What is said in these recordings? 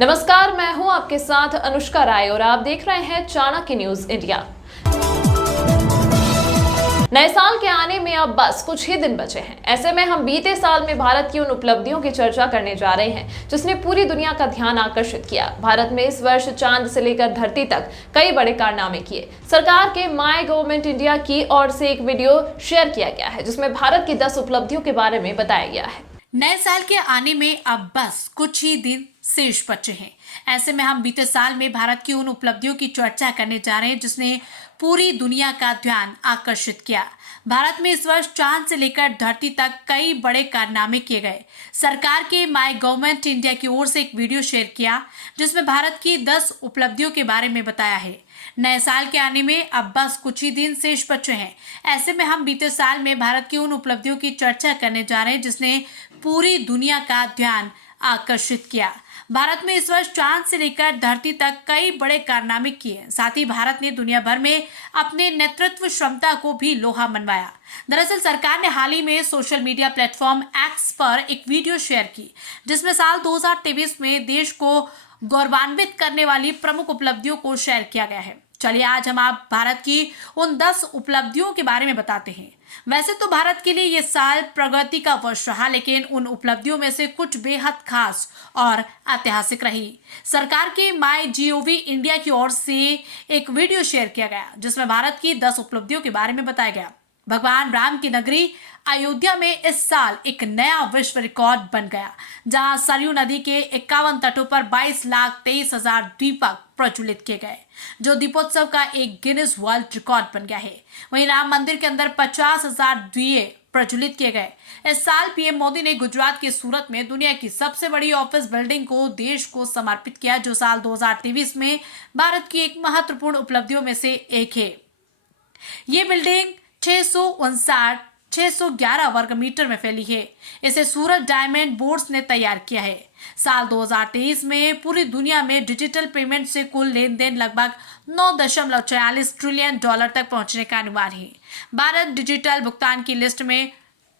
नमस्कार, मैं हूं आपके साथ अनुष्का राय और आप देख रहे हैं चाणक्य न्यूज इंडिया। नए साल के आने में अब बस कुछ ही दिन बचे हैं। ऐसे में हम बीते साल में भारत की उन उपलब्धियों की चर्चा करने जा रहे हैं जिसने पूरी दुनिया का ध्यान आकर्षित किया। भारत में इस वर्ष चांद से लेकर धरती तक कई बड़े कारनामे किए। सरकार के माय गवर्नमेंट इंडिया की ओर से एक वीडियो शेयर किया गया है जिसमें भारत की 10 उपलब्धियों के बारे में बताया गया है। नए साल के आने में अब बस कुछ ही दिन शेष बचे हैं। ऐसे में हम बीते साल में भारत की उन उपलब्धियों की चर्चा करने जा रहे हैं जिसने पूरी दुनिया का ध्यान आकर्षित किया। भारत में इस वर्ष चांद से लेकर धरती तक कई बड़े कारनामे किए गए। सरकार के माय गवर्नमेंट इंडिया की ओर से एक वीडियो शेयर किया जिसमें भारत की 10 उपलब्धियों के बारे में बताया है। नए साल के आने में अब बस कुछ ही दिन शेष बचे हैं। ऐसे में हम बीते साल में भारत की उन उपलब्धियों की चर्चा करने जा रहे हैं जिसने पूरी दुनिया का ध्यान आकर्षित किया। भारत में इस वर्ष चांद से लेकर धरती तक कई बड़े कारनामे किए। साथ ही भारत ने दुनिया भर में अपने नेतृत्व क्षमता को भी लोहा मनवाया। दरअसल सरकार ने हाल ही में सोशल मीडिया प्लेटफॉर्म एक्स पर एक वीडियो शेयर की जिसमें साल 2023 में देश को गौरवान्वित करने वाली प्रमुख उपलब्धियों को शेयर किया गया है। चलिए आज हम आप भारत की उन 10 उपलब्धियों के बारे में बताते हैं। वैसे तो भारत के लिए ये साल प्रगति का वर्ष रहा, लेकिन उन उपलब्धियों में से कुछ बेहद खास और ऐतिहासिक रही। सरकार के माय जीओवी इंडिया की ओर से एक वीडियो शेयर किया गया जिसमें भारत की 10 उपलब्धियों के बारे में बताया गया। भगवान राम की नगरी अयोध्या में इस साल एक नया विश्व रिकॉर्ड बन गया, जहां सरयू नदी के 51 तटों पर 22,23,000 दीपक प्रज्वलित किए गए, जो दीपोत्सव का एक गिनीज वर्ल्ड रिकॉर्ड बन गया है। वहीं राम मंदिर के अंदर 50,000 दिए प्रज्वलित किए गए। इस साल पीएम मोदी ने गुजरात के सूरत में दुनिया की सबसे बड़ी ऑफिस बिल्डिंग को देश को समर्पित किया, जो साल 2023 में भारत की एक महत्वपूर्ण उपलब्धियों में से एक है। ये बिल्डिंग 611 वर्ग मीटर में फैली है। इसे सूरत डायमंड बोर्ड्स ने तैयार किया है। साल 2023 में पूरी दुनिया में डिजिटल पेमेंट से कुल लेन देन लगभग 9.46 ट्रिलियन डॉलर तक पहुंचने का अनुमान है। भारत डिजिटल भुगतान की लिस्ट में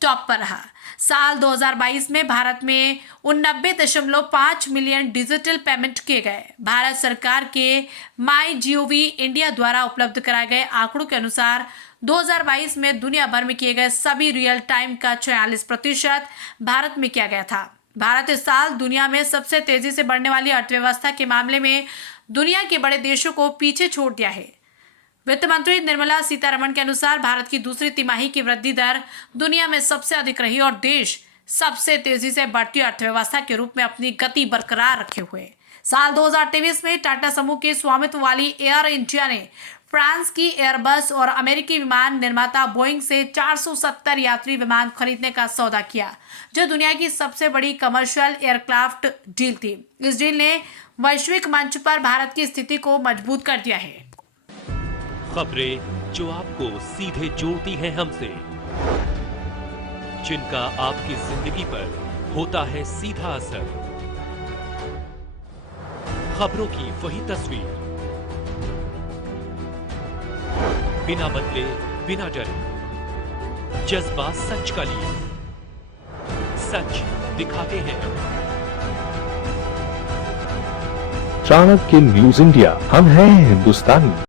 टॉप पर रहा। साल 2022 में भारत में 89.5 मिलियन डिजिटल पेमेंट किए गए। भारत सरकार के माय जीओवी इंडिया द्वारा उपलब्ध कराए गए आंकड़ों के अनुसार 2022 में दुनिया भर में किए गए सभी रियल टाइम का 46% भारत में किया गया था। भारत इस साल दुनिया में सबसे तेजी से बढ़ने वाली अर्थव्यवस्था के मामले में दुनिया के बड़े देशों को पीछे छोड़ दिया है। वित्त मंत्री निर्मला सीतारमण के अनुसार भारत की दूसरी तिमाही की वृद्धि दर दुनिया में सबसे अधिक रही और देश सबसे तेजी से बढ़ती अर्थव्यवस्था के रूप में अपनी गति बरकरार रखे हुए। साल 2023 में टाटा समूह के स्वामित्व वाली एयर इंडिया ने फ्रांस की एयरबस और अमेरिकी विमान निर्माता बोइंग से 470 यात्री विमान खरीदने का सौदा किया, जो दुनिया की सबसे बड़ी कमर्शियल एयरक्राफ्ट डील थी। इस डील ने वैश्विक मंच पर भारत की स्थिति को मजबूत कर दिया है। खबरें जो आपको सीधे जोड़ती हैं हमसे, जिनका आपकी जिंदगी पर होता है सीधा असर, खबरों की वही तस्वीर, बिना बदले बिना डरे, जज्बा सच का लिए, सच दिखाते हैं। चाणक्य न्यूज इंडिया, हम हैं हिंदुस्तानी।